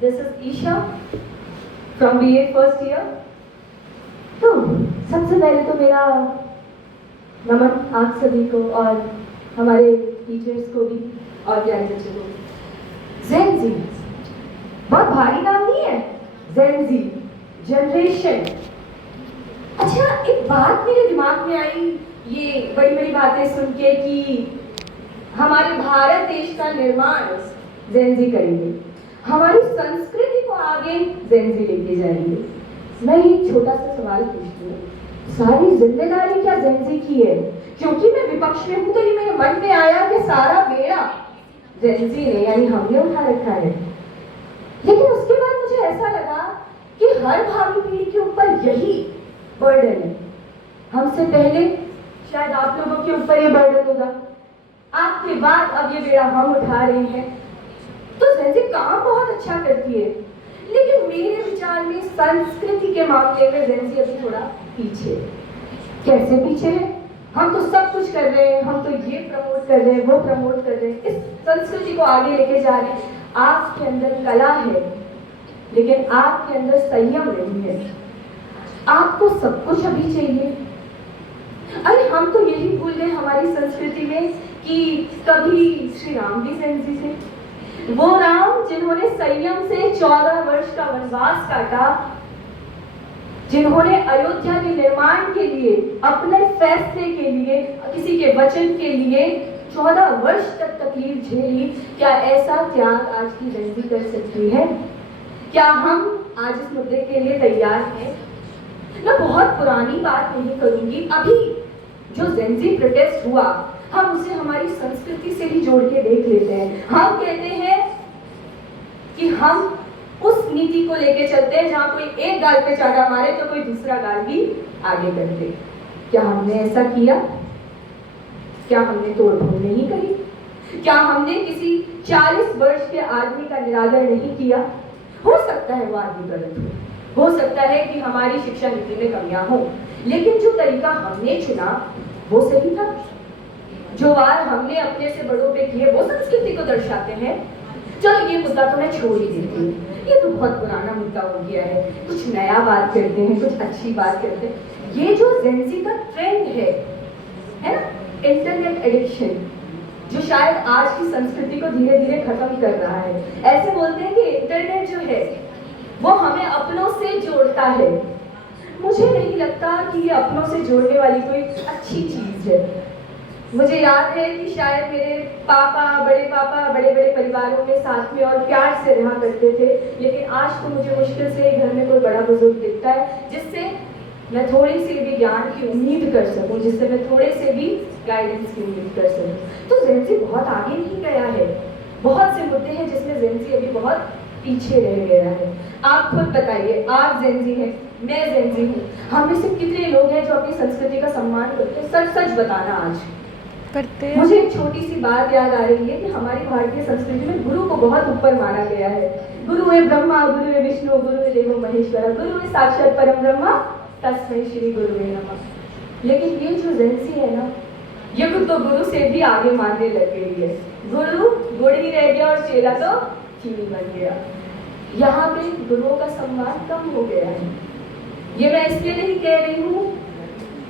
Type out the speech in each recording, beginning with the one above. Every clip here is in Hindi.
this is Isha from BA first year. तो सबसे पहले तो मेरा नमन आप सभी को और हमारे टीचर्स को भी और ग्रेजुएट्स को। जेन जी बहुत भारी नाम नहीं है, जेन जी जनरेशन। अच्छा, एक बात मेरे दिमाग में आई ये बड़ी बड़ी बातें सुन के कि हमारे भारत देश का निर्माण जेन जी करेंगे, हमारी संस्कृति को आगे जेन जी लेके जाएंगे। मैं एक छोटा सा सवाल पूछती हूँ, सारी जिम्मेदारी क्या जेन जी की है? क्योंकि मैं विपक्ष में हूँ तो ये मेरे मन में आया कि सारा बेड़ा जेन जी ने यानी हमने उठा रखा है। लेकिन उसके बाद मुझे ऐसा लगा कि हर भावी पीढ़ी के ऊपर यही बर्डन है। हमसे पहले शायद आप लोगों के ऊपर ये बर्डन होगा, आपके बाद अब ये बेड़ा हम उठा रहे हैं। तो जेन जी काम बहुत अच्छा करती है, लेकिन मेरे विचार में संस्कृति के मामले में जेन जी अभी थोड़ा पीछे। कैसे पीछे है? हम तो सब कुछ कर रहे हैं, हम तो ये प्रमोट कर रहे हैं, वो प्रमोट कर रहे हैं, इस संस्कृति को आगे लेके जा रहे हैं। आपके अंदर कला है, लेकिन आपके अंदर संयम नहीं है। आपको सब कुछ अभी चाहिए। अरे हम तो यही भूल गए हमारी संस्कृति में कि कभी श्री राम भी जेन जी थे। वो राम जिन्होंने संयम से 14 वर्ष का वनवास काटा, जिन्होंने अयोध्या के निर्माण के लिए, अपने फैसले के लिए, किसी के वचन के लिए 14 वर्ष तक तकलीफ झेली। क्या ऐसा त्याग आज की जेन जी कर सकती है? क्या हम आज इस मुद्दे के लिए तैयार हैं? मैं बहुत पुरानी बात नहीं करूंगी, अभी जो जेन जी प्रोटेस्ट हुआ हम उसे हमारी संस्कृति से ही जोड़ के देख लेते हैं। हम कहते हैं कि हम उस नीति को लेके चलते हैं जहां कोई एक गाल पे चाटा मारे तो कोई दूसरा गाल भी आगे कर दे। क्या हमने ऐसा किया? क्या हमने तोड़फोड़ नहीं करी? क्या हमने किसी 40 वर्ष के आदमी का निरादर नहीं किया? हो सकता है वो आदमी गलत हो सकता है कि हमारी शिक्षा नीति में कमियां हो, लेकिन जो तरीका हमने चुना वो सही था। जो वार हमने अपने से बड़ों पे किए वो संस्कृति को दर्शाते हैं। चलो ये मुद्दा तो मैं छोड़ ही देती हूँ, ये तो बहुत पुराना मुद्दा हो गया है। कुछ नया बात करते हैं, कुछ अच्छी बात करते हैं। ये जो जेन जी का ट्रेंड है ना, इंटरनेट एडिक्शन, जो शायद आज की संस्कृति को धीरे धीरे खत्म कर रहा है। ऐसे बोलते हैं कि इंटरनेट जो है वो हमें अपनों से जोड़ता है। मुझे नहीं लगता कि ये अपनों से जोड़ने वाली कोई अच्छी चीज है। मुझे याद है कि शायद मेरे पापा बड़े बड़े परिवारों में साथ में और प्यार से रहा करते थे, लेकिन आज तो मुझे मुश्किल से घर में कोई बड़ा बुजुर्ग दिखता है जिससे मैं थोड़ी सी भी ज्ञान की उम्मीद कर सकूं, जिससे मैं थोड़े से भी गाइडेंस की उम्मीद कर सकूं। तो जेन जी बहुत आगे नहीं गया है। बहुत से मुद्दे हैं जिसमें जेन जी अभी बहुत पीछे रह गया है। आप खुद बताइए, आप जेन जी हैं, मैं जेन जी हूँ, हम में से कितने लोग हैं जो अपनी संस्कृति का सम्मान करते हैं? सच सच बताना आज करते हैं। मुझे एक छोटी सी बात याद आ रही है कि हमारी भारतीय संस्कृति में गुरु को बहुत ऊपर माना गया है। गुरु है ब्रह्मा, गुरु है विष्णु, गुरु है देवो महेश्वरा, गुरु है साक्षात परम ब्रह्मा, तस्मै श्री गुरुवे नमः। लेकिन ये जो जेन जी है ना, ये तो गुरु से भी आगे मानने लग गई है। गुरु गुड़ ही रह गया और चेला तो चीनी बन गया। यहाँ पे गुरुओं का सम्मान कम हो गया है। ये मैं इसलिए नहीं कह रही हूँ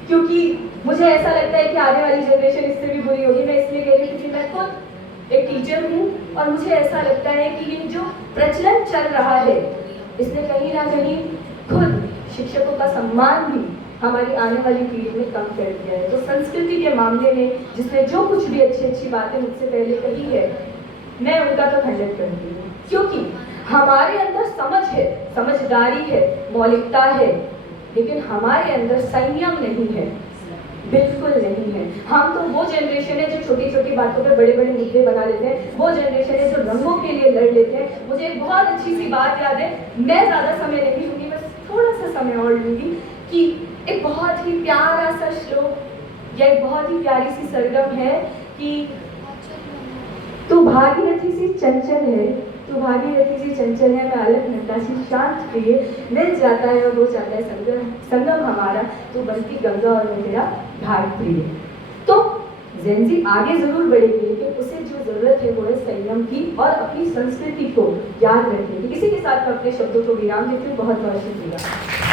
क्योंकि मुझे ऐसा लगता है कि आने वाली जनरेशन इससे भी बुरी होगी। मैं इसलिए कह रही हूँ क्योंकि मैं खुद एक टीचर हूँ और मुझे ऐसा लगता है कि ये जो प्रचलन चल रहा है इसने कहीं ना कहीं खुद शिक्षकों का सम्मान भी हमारी आने वाली पीढ़ी में कम कर दिया है। तो संस्कृति के मामले में जिसने जो कुछ भी अच्छी अच्छी बातें मुझसे पहले कही है, मैं उनका तो खंडन करती हूँ, क्योंकि हमारे अंदर समझ है, समझदारी है, मौलिकता है, लेकिन हमारे अंदर संयम नहीं है, बिल्कुल नहीं है। हम तो वो जनरेशन है जो छोटी छोटी बातों पे बड़े बड़े मुद्दे बना लेते हैं। वो जनरेशन है जो रंगों के लिए लड़ लेते हैं। मुझे एक बहुत अच्छी सी बात याद है, मैं ज़्यादा समय नहीं लूँगी, मैं थोड़ा सा समय और लूँगी, कि एक बहुत ही प्यारा सा श्लोक या एक बहुत ही प्यारी सी सरगम है कि तू भागीरथी सी चंचल है, तू भागीरथी सी चंचल है, मैं अलग नंदा सी शांत प्रिय, मिल जाता है और हो जाता है संगम संगम हमारा, तू बनती गंगा और मैं तेरा घाट प्रिय। तो जेनजी आगे जरूर बढ़ेगी, लेकिन उसे जो जरूरत है वो है संयम की और अपनी संस्कृति को याद रखने की। इसी के साथ मैं अपने शब्दों को विराम देती हूँ। बहुत बहुत शुक्रिया।